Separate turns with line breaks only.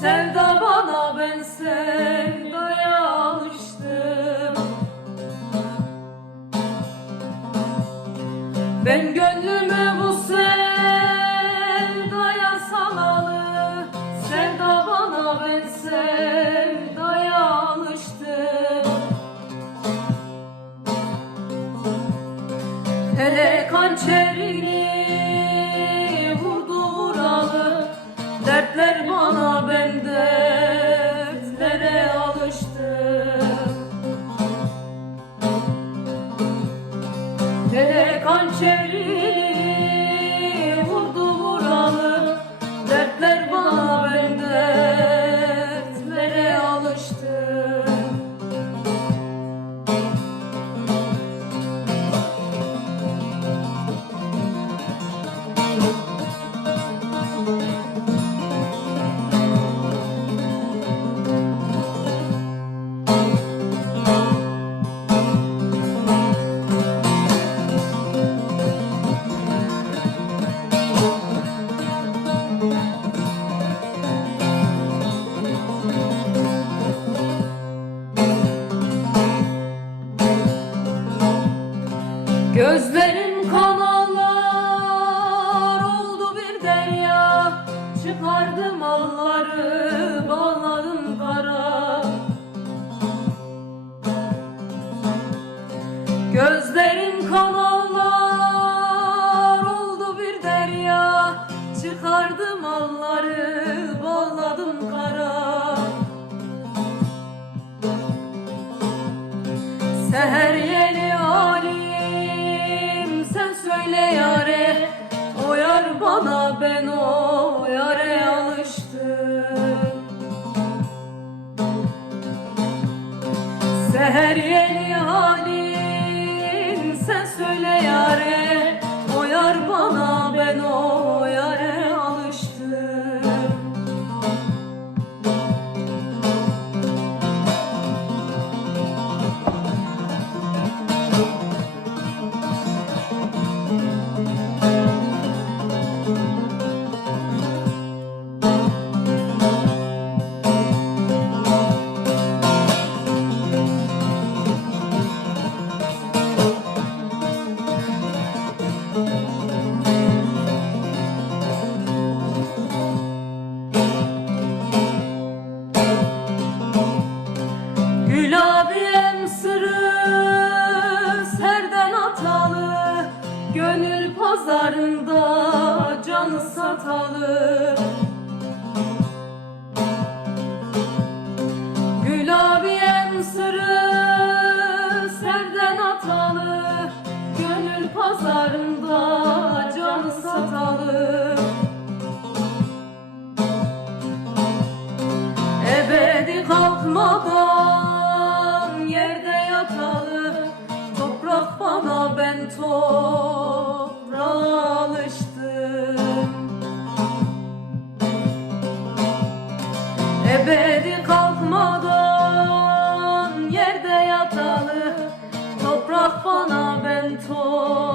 Sevda bana ben sevdaya alıştım. Ben gönlümü bu sevdaya salalı Sevda bana ben sevdaya alıştım. Hele hançerini vurdu vuralı Dertler bana ben dertlere alıştım Hele hançerini vurdu vuralı. Dertler bana ben dertlere alıştım Gözlerim kanallar oldu bir derya. Çıkardım alları bağladım kara. Gözlerim kanallar oldu bir derya. Çıkardım alları bağladım kara. Seher söyle yare O yar bana ben o yare alıştım. Seher yeli halim sen söyle yare pazarında canı satalı Gül abim sırrı serden atalı Gönül pazarında canı satalı Ebedi kalkmadan yerde yatalı Toprak bana ben toprağa Pana bento